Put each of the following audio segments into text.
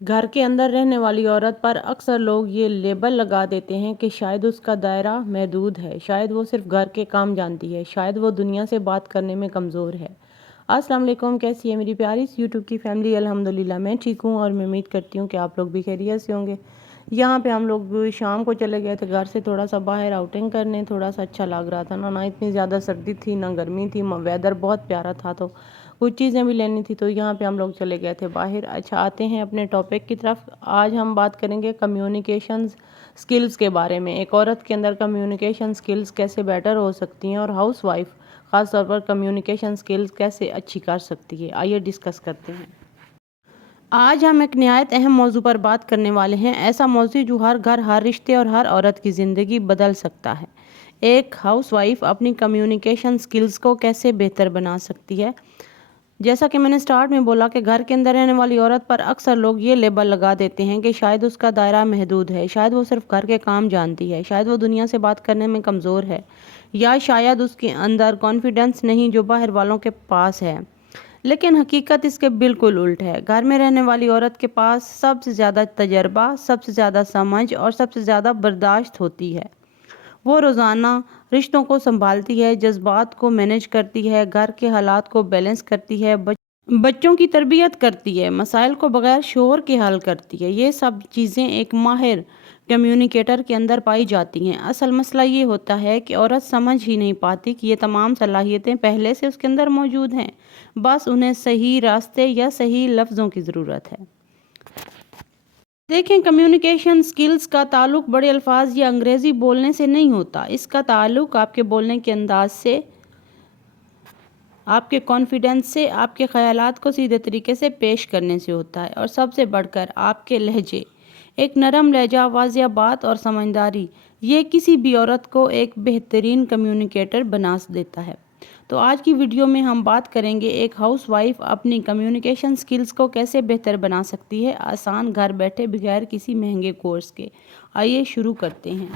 گھر کے اندر رہنے والی عورت پر اکثر لوگ یہ لیبل لگا دیتے ہیں کہ شاید اس کا دائرہ محدود ہے، شاید وہ صرف گھر کے کام جانتی ہے، شاید وہ دنیا سے بات کرنے میں کمزور ہے۔ السلام علیکم، کیسی ہے میری پیاری سی یوٹیوب کی فیملی؟ الحمدللہ میں ٹھیک ہوں اور میں امید کرتی ہوں کہ آپ لوگ بھی خیریت سے ہوں گے۔ یہاں پہ ہم لوگ شام کو چلے گئے تھے گھر سے تھوڑا سا باہر آؤٹنگ کرنے، تھوڑا سا اچھا لگ رہا تھا، نہ اتنی زیادہ سردی تھی نہ گرمی تھی، ویدر بہت پیارا تھا، تو کچھ چیزیں بھی لینی تھی، تو یہاں پہ ہم لوگ چلے گئے تھے باہر۔ اچھا، آتے ہیں اپنے ٹاپک کی طرف۔ آج ہم بات کریں گے کمیونیکیشن سکلز کے بارے میں۔ ایک عورت کے اندر کمیونیکیشن سکلز کیسے بیٹر ہو سکتی ہیں اور ہاؤس وائف خاص طور پر کمیونیکیشن سکلز کیسے اچھی کر سکتی ہے، آئیے ڈسکس کرتے ہیں۔ آج ہم ایک نہایت اہم موضوع پر بات کرنے والے ہیں، ایسا موضوع جو ہر گھر، ہر رشتے اور ہر عورت کی زندگی بدل سکتا ہے۔ ایک ہاؤس وائف اپنی کمیونیکیشن سکلز کو کیسے بہتر بنا سکتی ہے۔ جیسا کہ میں نے سٹارٹ میں بولا کہ گھر کے اندر رہنے والی عورت پر اکثر لوگ یہ لیبل لگا دیتے ہیں کہ شاید اس کا دائرہ محدود ہے، شاید وہ صرف گھر کے کام جانتی ہے، شاید وہ دنیا سے بات کرنے میں کمزور ہے، یا شاید اس کے اندر کانفیڈنس نہیں جو باہر والوں کے پاس ہے۔ لیکن حقیقت اس کے بالکل الٹ ہے۔ گھر میں رہنے والی عورت کے پاس سب سے زیادہ تجربہ، سب سے زیادہ سمجھ اور سب سے زیادہ برداشت ہوتی ہے۔ وہ روزانہ رشتوں کو سنبھالتی ہے، جذبات کو مینیج کرتی ہے، گھر کے حالات کو بیلنس کرتی ہے، بچوں کی تربیت کرتی ہے، مسائل کو بغیر شور کے حل کرتی ہے۔ یہ سب چیزیں ایک ماہر کمیونیکیٹر کے اندر پائی جاتی ہیں۔ اصل مسئلہ یہ ہوتا ہے کہ عورت سمجھ ہی نہیں پاتی کہ یہ تمام صلاحیتیں پہلے سے اس کے اندر موجود ہیں، بس انہیں صحیح راستے یا صحیح لفظوں کی ضرورت ہے۔ دیکھیں، کمیونیکیشن سکلز کا تعلق بڑے الفاظ یا انگریزی بولنے سے نہیں ہوتا، اس کا تعلق آپ کے بولنے کے انداز سے، آپ کے کانفیڈنس سے، آپ کے خیالات کو سیدھے طریقے سے پیش کرنے سے ہوتا ہے، اور سب سے بڑھ کر آپ کے لہجے۔ ایک نرم لہجہ، واضح بات اور سمجھداری، یہ کسی بھی عورت کو ایک بہترین کمیونیکیٹر بنا دیتا ہے۔ تو آج کی ویڈیو میں ہم بات کریں گے ایک ہاؤس وائف اپنی کمیونیکیشن سکلز کو کیسے بہتر بنا سکتی ہے، آسان، گھر بیٹھے، بغیر کسی مہنگے کورس کے۔ آئیے شروع کرتے ہیں۔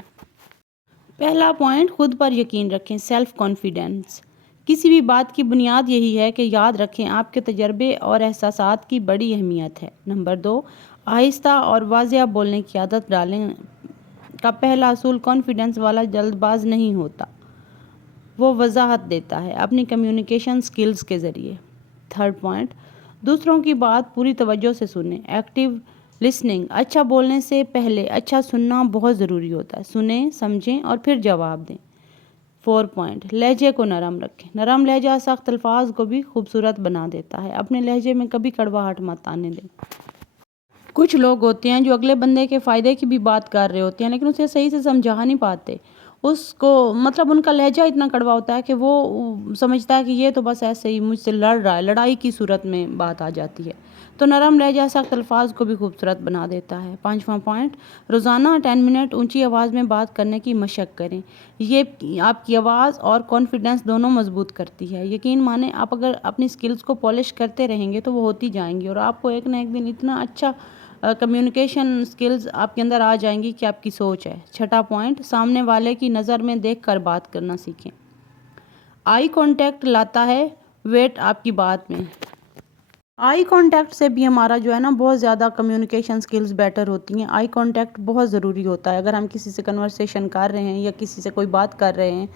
پہلا پوائنٹ، خود پر یقین رکھیں، سیلف کانفیڈنس۔ کسی بھی بات کی بنیاد یہی ہے کہ یاد رکھیں آپ کے تجربے اور احساسات کی بڑی اہمیت ہے۔ نمبر 2، آہستہ اور واضح بولنے کی عادت ڈالیں۔ کا پہلا اصول، کانفیڈنس والا جلد باز نہیں ہوتا، وہ وضاحت دیتا ہے اپنی کمیونیکیشن سکلز کے ذریعے۔ تھرڈ پوائنٹ، دوسروں کی بات پوری توجہ سے سنیں، ایکٹیو لسننگ۔ اچھا بولنے سے پہلے اچھا سننا بہت ضروری ہوتا ہے، سنیں، سمجھیں اور پھر جواب دیں۔ 4 پوائنٹ، لہجے کو نرم رکھیں۔ نرم لہجہ سخت الفاظ کو بھی خوبصورت بنا دیتا ہے، اپنے لہجے میں کبھی کڑواہٹ مت آنے دیں۔ کچھ لوگ ہوتے ہیں جو اگلے بندے کے فائدے کی بھی بات کر رہے ہوتے ہیں لیکن اسے صحیح سے سمجھا نہیں پاتے، اس کو مطلب ان کا لہجہ اتنا کڑوا ہوتا ہے کہ وہ سمجھتا ہے کہ یہ تو بس ایسے ہی مجھ سے لڑ رہا ہے، لڑائی کی صورت میں بات آ جاتی ہے۔ تو نرم لہجہ سخت الفاظ کو بھی خوبصورت بنا دیتا ہے۔ 5واں پوائنٹ، روزانہ 10 منٹ اونچی آواز میں بات کرنے کی مشق کریں۔ یہ آپ کی آواز اور کانفیڈنس دونوں مضبوط کرتی ہے۔ یقین مانیں، آپ اگر اپنی سکلز کو پالش کرتے رہیں گے تو وہ ہوتی جائیں گی، اور آپ کو ایک نہ ایک دن اتنا اچھا کمیونیکیشن سکلز آپ کے اندر آ جائیں گی کہ آپ کی سوچ ہے۔ 6واں پوائنٹ، سامنے والے کی نظر میں دیکھ کر بات کرنا سیکھیں۔ آئی کانٹیکٹ لاتا ہے ویٹ آپ کی بات میں۔ آئی کانٹیکٹ سے بھی ہمارا جو ہے نا بہت زیادہ کمیونیکیشن سکلز بیٹر ہوتی ہیں۔ آئی کانٹیکٹ بہت ضروری ہوتا ہے، اگر ہم کسی سے کنورسیشن کر رہے ہیں یا کسی سے کوئی بات کر رہے ہیں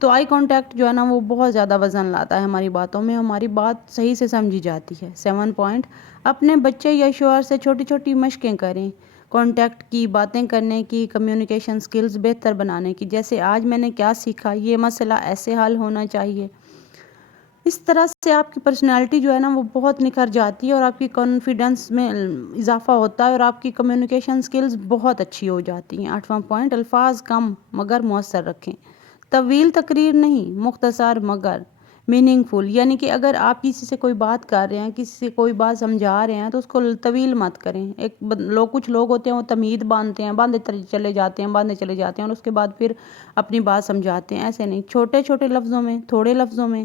تو آئی کانٹیکٹ جو ہے نا وہ بہت زیادہ وزن لاتا ہے ہماری باتوں میں، ہماری بات صحیح سے سمجھی جاتی ہے۔ 7 پوائنٹ، اپنے بچے یا شوہر سے چھوٹی چھوٹی مشقیں کریں، کانٹیکٹ کی، باتیں کرنے کی، کمیونیکیشن سکلز بہتر بنانے کی، جیسے آج میں نے کیا سیکھا، یہ مسئلہ ایسے حل ہونا چاہیے۔ اس طرح سے آپ کی پرسنالٹی جو ہے نا وہ بہت نکھر جاتی ہے اور آپ کی کانفیڈنس میں اضافہ ہوتا ہے اور آپ کی کمیونیکیشن سکلز بہت اچھی ہو جاتی ہیں۔ 8واں پوائنٹ، الفاظ کم مگر مؤثر رکھیں۔ طویل تقریر نہیں، مختصر مگر میننگ فل، یعنی کہ اگر آپ کسی سے کوئی بات کر رہے ہیں، کسی سے کوئی بات سمجھا رہے ہیں تو اس کو طویل مت کریں۔ کچھ لوگ ہوتے ہیں وہ تمہید باندھتے ہیں، باندھتے چلے جاتے ہیں اور اس کے بعد پھر اپنی بات سمجھاتے ہیں۔ ایسے نہیں، چھوٹے چھوٹے لفظوں میں، تھوڑے لفظوں میں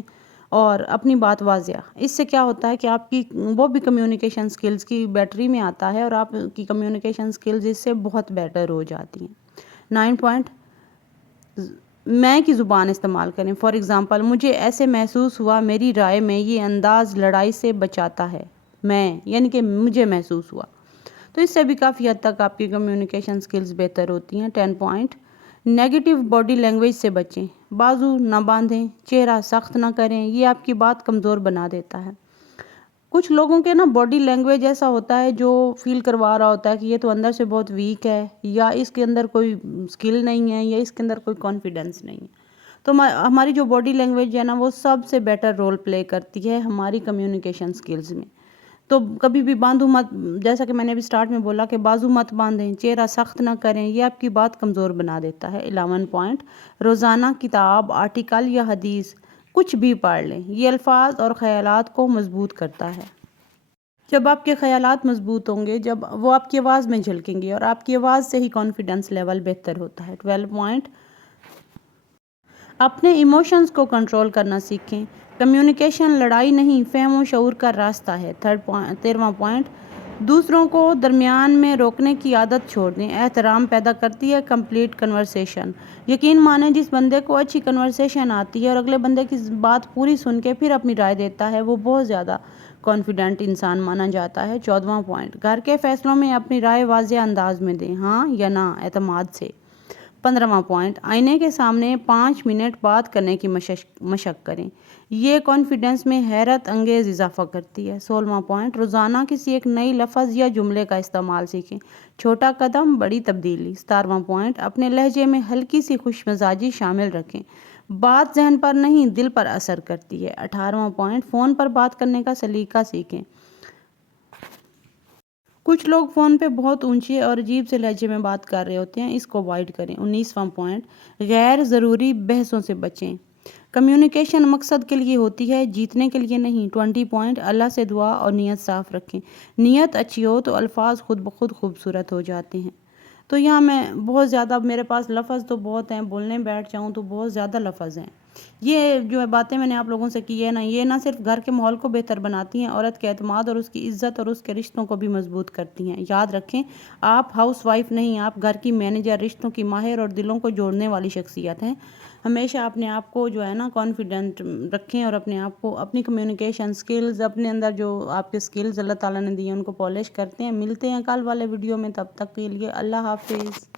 اور اپنی بات واضح۔ اس سے کیا ہوتا ہے کہ آپ کی وہ بھی کمیونیکیشن سکلز کی بیٹری میں آتا ہے اور آپ کی کمیونیکیشن سکلز اس سے بہت بیٹر ہو جاتی ہیں۔ 9 پوائنٹ، میں کی زبان استعمال کریں۔ فار ایگزامپل، مجھے ایسے محسوس ہوا، میری رائے میں یہ انداز لڑائی سے بچاتا ہے۔ میں یعنی کہ مجھے محسوس ہوا، تو اس سے بھی کافی حد تک آپ کی کمیونیکیشن سکلز بہتر ہوتی ہیں۔ 10 پوائنٹ، نیگیٹو باڈی لینگویج سے بچیں، بازو نہ باندھیں، چہرہ سخت نہ کریں، یہ آپ کی بات کمزور بنا دیتا ہے۔ کچھ لوگوں کے نا باڈی لینگویج ایسا ہوتا ہے جو فیل کروا رہا ہوتا ہے کہ یہ تو اندر سے بہت ویک ہے، یا اس کے اندر کوئی سکل نہیں ہے، یا اس کے اندر کوئی کانفیڈنس نہیں ہے۔ تو ہماری جو باڈی لینگویج ہے نا وہ سب سے بیٹر رول پلے کرتی ہے ہماری کمیونیکیشن سکلز میں۔ تو کبھی بھی باندھو مت، جیسا کہ میں نے ابھی سٹارٹ میں بولا کہ بازو مت باندھیں، چہرہ سخت نہ کریں، یہ آپ کی بات کمزور بنا دیتا ہے۔ 11 پوائنٹ، روزانہ کتاب، آرٹیکل یا حدیث کچھ بھی پڑھ لیں، یہ الفاظ اور خیالات کو مضبوط کرتا ہے۔ جب آپ کے خیالات مضبوط ہوں گے، جب وہ آپ کی آواز میں جھلکیں گے، اور آپ کی آواز سے ہی کانفیڈنس لیول بہتر ہوتا ہے۔ 12 پوائنٹ، اپنے ایموشنز کو کنٹرول کرنا سیکھیں، کمیونیکیشن لڑائی نہیں، فہم و شعور کا راستہ ہے۔ 13واں پوائنٹ، دوسروں کو درمیان میں روکنے کی عادت چھوڑ دیں، احترام پیدا کرتی ہے کمپلیٹ کنورسیشن۔ یقین مانیں جس بندے کو اچھی کنورسیشن آتی ہے اور اگلے بندے کی بات پوری سن کے پھر اپنی رائے دیتا ہے، وہ بہت زیادہ کانفیڈنٹ انسان مانا جاتا ہے۔ 14واں پوائنٹ، گھر کے فیصلوں میں اپنی رائے واضح انداز میں دیں، ہاں یا نہ اعتماد سے۔ 15واں پوائنٹ، آئینے کے سامنے 5 منٹ بات کرنے کی مشق کریں، یہ کانفیڈنس میں حیرت انگیز اضافہ کرتی ہے۔ 16واں پوائنٹ، روزانہ کسی ایک نئی لفظ یا جملے کا استعمال سیکھیں، چھوٹا قدم بڑی تبدیلی۔ 17واں پوائنٹ، اپنے لہجے میں ہلکی سی خوش مزاجی شامل رکھیں، بات ذہن پر نہیں دل پر اثر کرتی ہے۔ 18واں پوائنٹ، فون پر بات کرنے کا سلیقہ سیکھیں، کچھ لوگ فون پہ بہت اونچے اور عجیب سے لہجے میں بات کر رہے ہوتے ہیں، اس کو اوائڈ کریں۔ 19واں پوائنٹ، غیر ضروری بحثوں سے بچیں، کمیونیکیشن مقصد کے لیے ہوتی ہے، جیتنے کے لیے نہیں۔ 20 پوائنٹ، اللہ سے دعا اور نیت صاف رکھیں، نیت اچھی ہو تو الفاظ خود بخود خوبصورت ہو جاتے ہیں۔ تو یہاں میں بہت زیادہ، میرے پاس لفظ تو بہت ہیں، بولنے بیٹھ جاؤں تو بہت زیادہ لفظ ہیں۔ یہ جو باتیں میں نے آپ لوگوں سے کی ہے نا، یہ نہ صرف گھر کے ماحول کو بہتر بناتی ہیں، عورت کے اعتماد اور اس کی عزت اور اس کے رشتوں کو بھی مضبوط کرتی ہیں۔ یاد رکھیں، آپ ہاؤس وائف نہیں، آپ گھر کی مینیجر، رشتوں کی ماہر اور دلوں کو جوڑنے والی شخصیت ہیں۔ ہمیشہ اپنے آپ کو جو ہے نا کانفیڈنٹ رکھیں، اور اپنے آپ کو، اپنی کمیونیکیشن سکلز، اپنے اندر جو آپ کے سکلز اللہ تعالیٰ نے دی ہیں ان کو پالش کرتے ہیں۔ ملتے ہیں کل والے ویڈیو میں، تب تک کے لیے اللہ حافظ۔